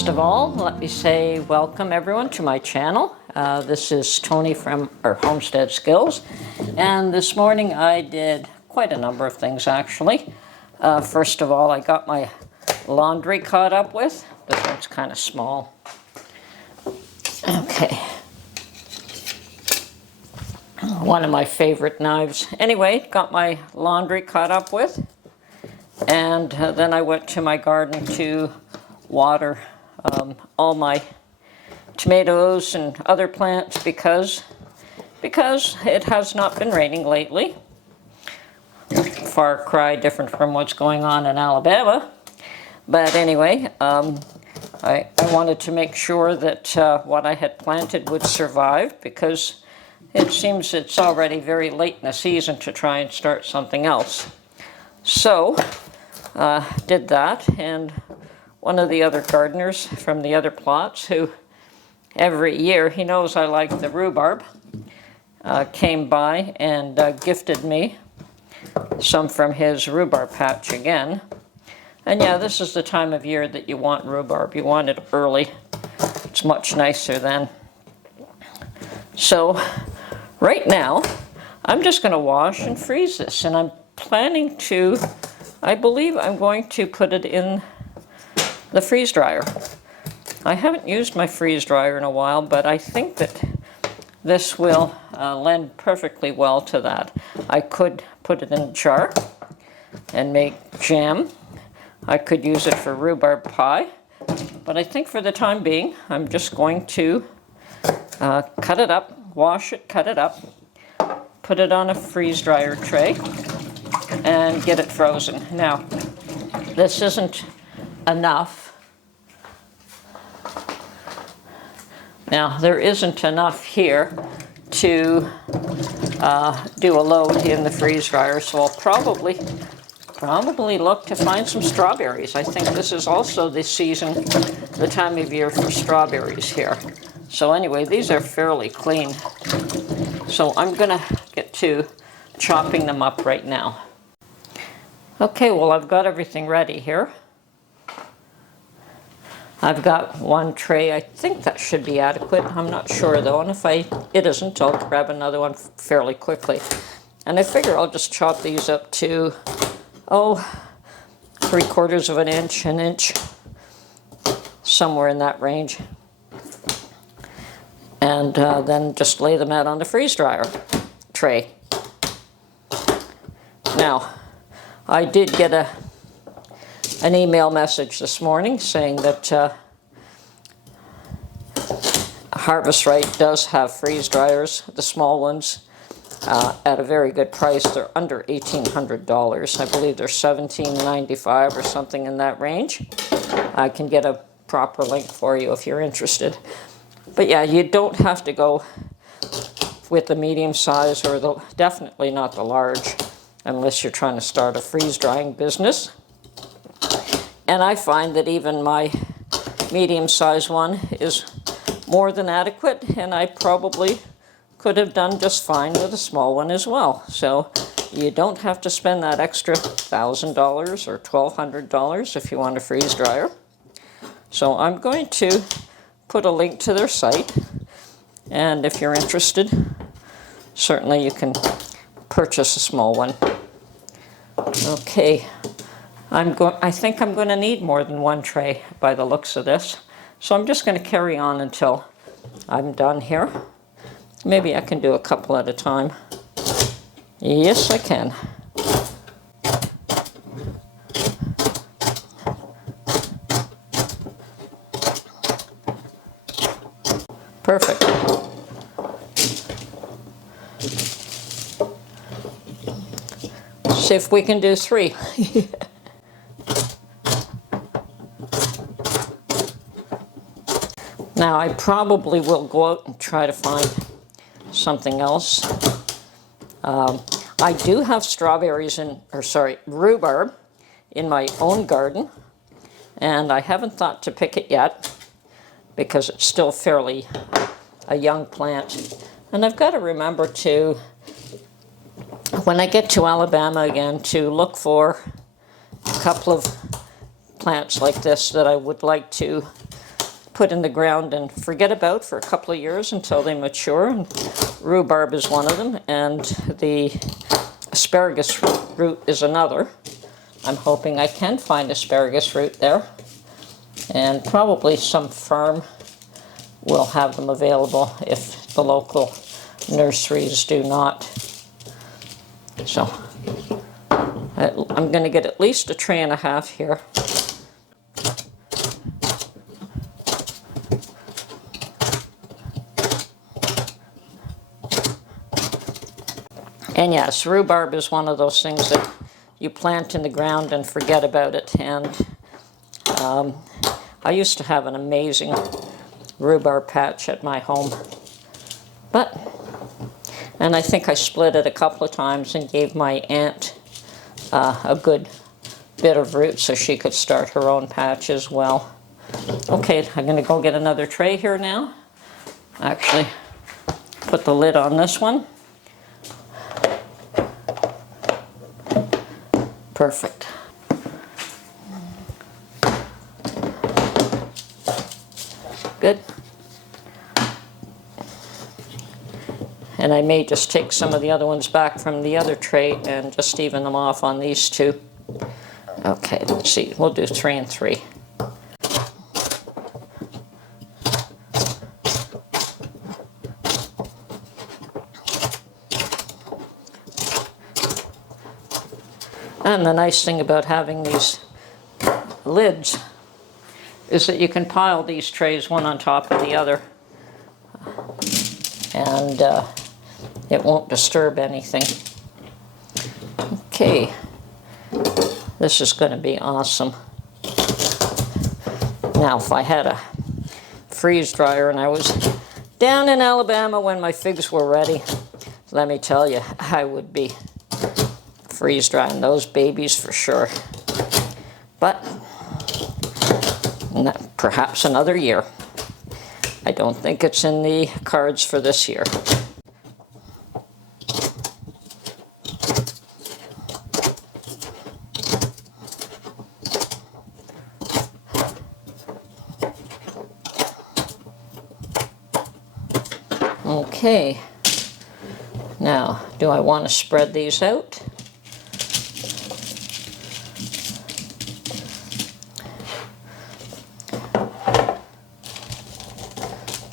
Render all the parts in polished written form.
First of all, let me say welcome everyone to my channel. This is Tony from our Homestead Skills, and this morning I did quite a number of things actually. First of all, I got my laundry caught up with. This one's kind of small. Okay. One of my favorite knives. Anyway, got my laundry caught up with, and then I went to my garden to water all my tomatoes and other plants because it has not been raining lately. Far cry different from what's going on in Alabama. But anyway, I wanted to make sure that what I had planted would survive, because it seems it's already very late in the season to try and start something else. So, did that, and one of the other gardeners from the other plots, who every year, he knows I like the rhubarb, came by and gifted me some from his rhubarb patch again. And yeah, this is the time of year that you want rhubarb. You want it early. It's much nicer then. So right now, I'm just going to wash and freeze this, and I'm planning to, I believe I'm going to put it in the freeze dryer. I haven't used my freeze dryer in a while, but I think that this will lend perfectly well to that. I could put it in a jar and make jam. I could use it for rhubarb pie, but I think for the time being, I'm just going to cut it up, wash it, cut it up, put it on a freeze dryer tray, and get it frozen. Now, this isn't enough. Now, there isn't enough here to do a load in the freeze dryer, so I'll probably look to find some strawberries. I think this is also the season, the time of year for strawberries here. So anyway, these are fairly clean. So I'm gonna get to chopping them up right now. Okay, well, I've got everything ready here. I've got one tray. I think that should be adequate. I'm not sure though, and if it isn't, I'll grab another one fairly quickly. And I figure I'll just chop these up to, 3/4 of an inch, somewhere in that range. And then just lay them out on the freeze dryer tray. Now, I did get an email message this morning saying that Harvest Right does have freeze dryers, the small ones, at a very good price. They're under $1,800. I believe they're $17.95 or something in that range. I can get a proper link for you if you're interested. But yeah, you don't have to go with the medium size, or definitely not the large, unless you're trying to start a freeze drying business. And I find that even my medium-sized one is more than adequate, and I probably could have done just fine with a small one as well. So you don't have to spend that extra $1,000 or $1,200 if you want a freeze dryer. So I'm going to put a link to their site, and if you're interested, certainly you can purchase a small one. Okay. I think I'm going to need more than one tray by the looks of this. So I'm just going to carry on until I'm done here. Maybe I can do a couple at a time. Yes, I can. Perfect. See if we can do 3. Now, I probably will go out and try to find something else. I do have rhubarb in my own garden, and I haven't thought to pick it yet because it's still fairly a young plant. And I've got to remember to, when I get to Alabama again, to look for a couple of plants like this that I would like to put in the ground and forget about for a couple of years until they mature. And rhubarb is one of them, and the asparagus root is another. I'm hoping I can find asparagus root there, and probably some farm will have them available if the local nurseries do not. So I'm going to get at least a tray and a half here. And yes, rhubarb is one of those things that you plant in the ground and forget about it. And I used to have an amazing rhubarb patch at my home. And I think I split it a couple of times and gave my aunt a good bit of root so she could start her own patch as well. Okay, I'm going to go get another tray here now. Actually, put the lid on this one. Perfect. Good. And I may just take some of the other ones back from the other tray and just even them off on these two. Okay, let's see. We'll do 3 and 3. And the nice thing about having these lids is that you can pile these trays one on top of the other, and it won't disturb anything. Okay, this is going to be awesome. Now, if I had a freeze dryer and I was down in Alabama when my figs were ready, let me tell you, I would be freeze drying those babies for sure. But perhaps another year. I don't think it's in the cards for this year. Okay, now do I want to spread these out?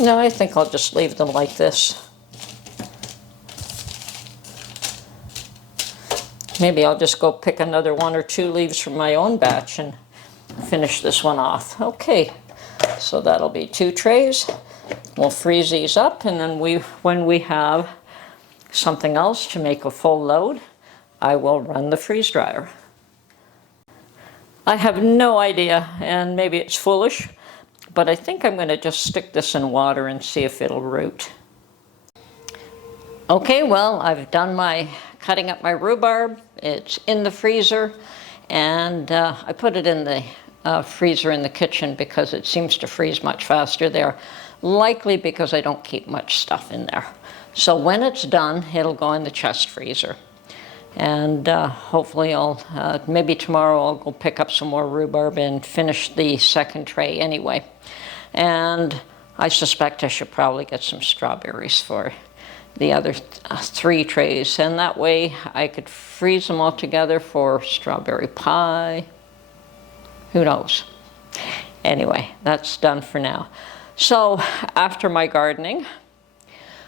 No, I think I'll just leave them like this. Maybe I'll just go pick another 1 or 2 leaves from my own batch and finish this one off. Okay, so that'll be 2 trays. We'll freeze these up, and then when we have something else to make a full load, I will run the freeze dryer. I have no idea, and maybe it's foolish, but I think I'm going to just stick this in water and see if it'll root. Okay, well, I've done my cutting up my rhubarb. It's in the freezer, and I put it in the freezer in the kitchen because it seems to freeze much faster there, likely because I don't keep much stuff in there. So when it's done, it'll go in the chest freezer. And hopefully maybe tomorrow I'll go pick up some more rhubarb and finish the second tray anyway. And I suspect I should probably get some strawberries for the other 3 trays. And that way I could freeze them all together for strawberry pie. Who knows? Anyway, that's done for now. So after my gardening,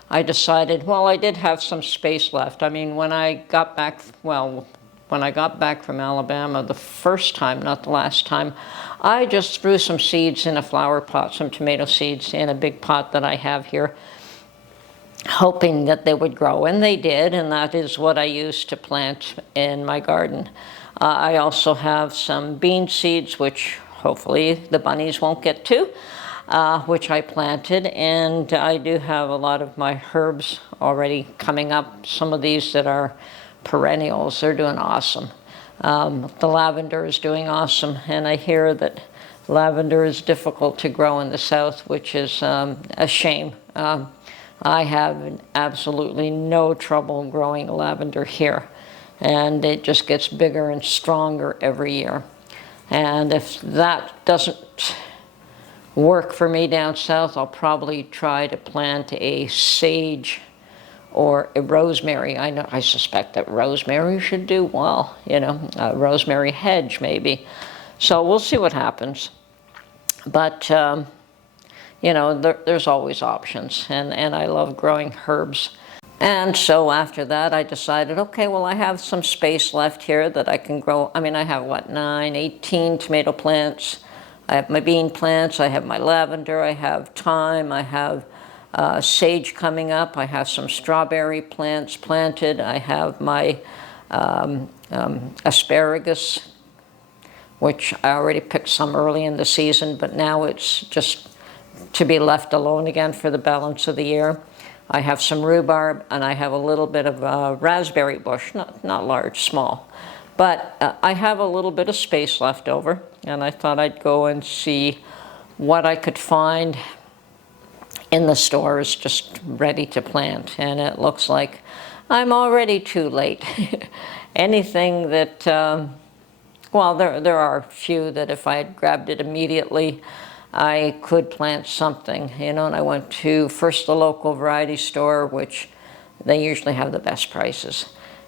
I decided, well, I did have some space left. I mean, when I got back from Alabama the first time, not the last time, I just threw some seeds in a flower pot, some tomato seeds in a big pot that I have here, hoping that they would grow, and they did, and that is what I used to plant in my garden. I also have some bean seeds, which hopefully the bunnies won't get to, which I planted, and I do have a lot of my herbs already coming up. Some of these that are perennials, they're doing awesome. The lavender is doing awesome, and I hear that lavender is difficult to grow in the south, which is a shame. I have absolutely no trouble growing lavender here, and it just gets bigger and stronger every year. And if that doesn't work for me down south, I'll probably try to plant a sage or a rosemary. I suspect that rosemary should do well, you know, a rosemary hedge maybe. So we'll see what happens. But, you know, there's always options, and I love growing herbs. And so after that, I decided, okay, well, I have some space left here that I can grow. I mean, I have, what, 18 tomato plants. I have my bean plants, I have my lavender, I have thyme, I have sage coming up, I have some strawberry plants planted, I have my asparagus, which I already picked some early in the season, but now it's just to be left alone again for the balance of the year. I have some rhubarb, and I have a little bit of a raspberry bush, not large, small. But I have a little bit of space left over, and I thought I'd go and see what I could find in the stores just ready to plant. And it looks like I'm already too late. Anything that, well, there are a few that if I had grabbed it immediately, I could plant something, you know. And I went to first the local variety store, which they usually have the best prices,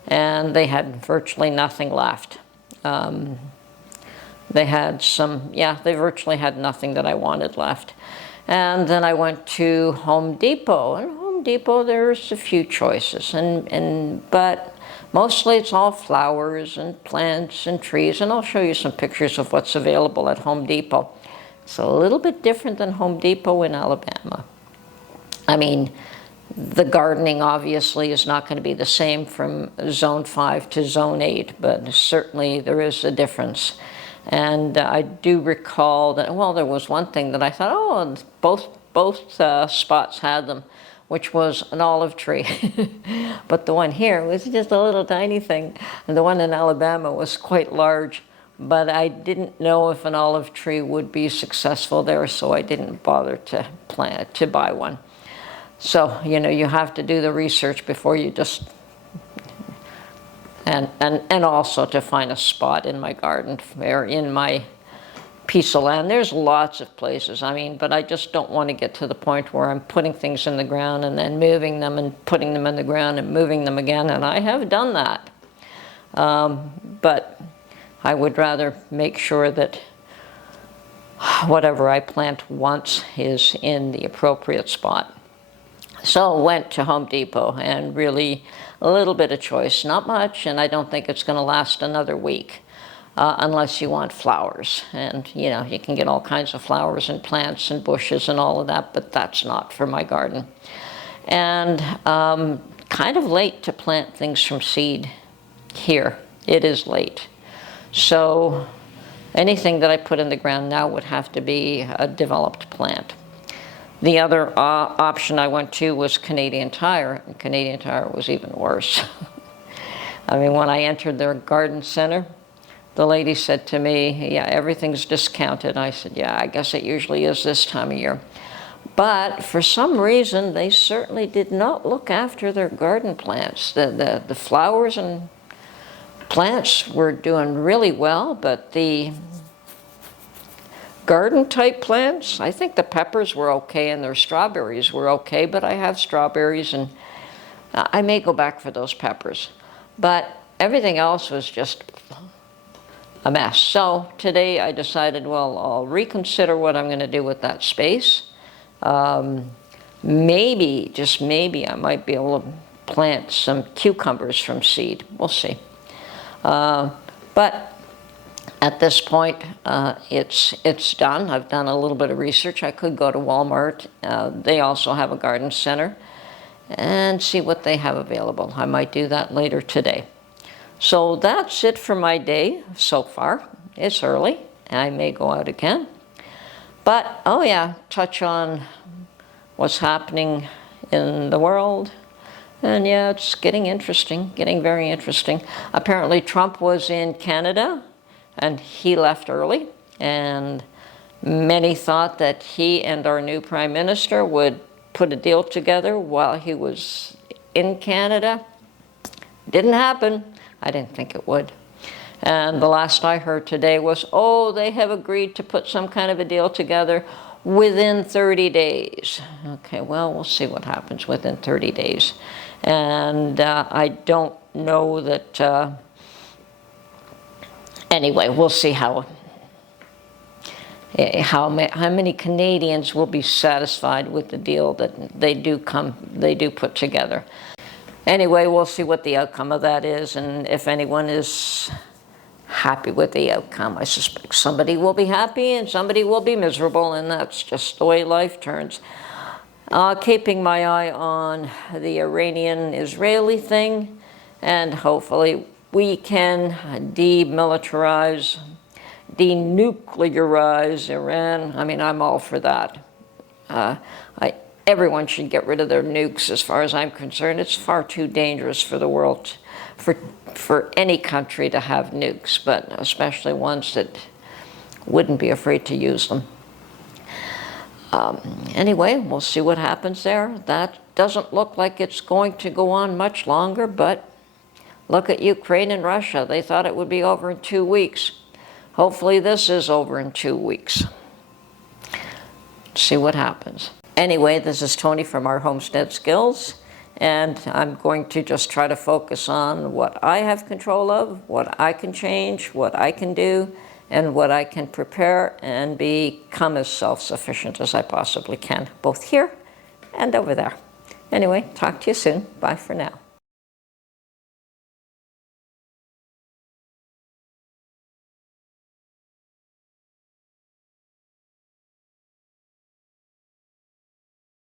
and they had virtually nothing left. They had some, yeah, they virtually had nothing that I wanted left. And then I went to Home Depot, and Home Depot there's a few choices, but mostly it's all flowers and plants and trees, and I'll show you some pictures of what's available at Home Depot. It's a little bit different than Home Depot in Alabama. I mean, the gardening obviously is not going to be the same from Zone 5 to Zone 8, but certainly there is a difference. And I do recall that, well, there was one thing that I thought, oh, both spots had them, which was an olive tree. But the one here was just a little tiny thing, and the one in Alabama was quite large. But I didn't know if an olive tree would be successful there, so I didn't bother to buy one. So, you know, you have to do the research before you just, and also to find a spot in my garden or in my piece of land. There's lots of places, I mean, but I just don't want to get to the point where I'm putting things in the ground and then moving them and putting them in the ground and moving them again, and I have done that. But I would rather make sure that whatever I plant once is in the appropriate spot. So went to Home Depot, and really a little bit of choice, not much, and I don't think it's going to last another week unless you want flowers. And you know, you can get all kinds of flowers and plants and bushes and all of that, but that's not for my garden. And kind of late to plant things from seed here. It is late. So anything that I put in the ground now would have to be a developed plant. The other option I went to was Canadian Tire, and Canadian Tire was even worse. I mean, when I entered their garden center, the lady said to me, yeah, everything's discounted. I said, yeah, I guess it usually is this time of year. But for some reason, they certainly did not look after their garden plants. The flowers and plants were doing really well, but the garden type plants, I think the peppers were okay and their strawberries were okay, but I have strawberries and I may go back for those peppers. But everything else was just a mess. So today I decided, well, I'll reconsider what I'm going to do with that space. Maybe, just maybe, I might be able to plant some cucumbers from seed. We'll see. But at this point, it's done. I've done a little bit of research. I could go to Walmart. They also have a garden center, and see what they have available. I might do that later today. So that's it for my day so far. It's early. I may go out again. But, oh yeah, touch on what's happening in the world. And yeah, it's getting interesting, getting very interesting. Apparently Trump was in Canada, and he left early, and many thought that he and our new Prime Minister would put a deal together while he was in Canada. Didn't happen. I didn't think it would. And the last I heard today was, oh, they have agreed to put some kind of a deal together within 30 days. Okay, well, we'll see what happens within 30 days. And I don't know that, anyway, we'll see how many Canadians will be satisfied with the deal that they do put together. Anyway, we'll see what the outcome of that is, and if anyone is happy with the outcome. I suspect somebody will be happy and somebody will be miserable, and that's just the way life turns. Keeping my eye on the Iranian-Israeli thing, and hopefully we can demilitarize, denuclearize Iran. I mean, I'm all for that. Everyone should get rid of their nukes as far as I'm concerned. It's far too dangerous for the world, for any country to have nukes, but especially ones that wouldn't be afraid to use them. Anyway, we'll see what happens there. That doesn't look like it's going to go on much longer, but look at Ukraine and Russia. They thought it would be over in 2 weeks. Hopefully this is over in 2 weeks. See what happens. Anyway, this is Tony from our Homestead Skills, and I'm going to just try to focus on what I have control of, what I can change, what I can do, and what I can prepare and become as self-sufficient as I possibly can, both here and over there. Anyway, talk to you soon. Bye for now.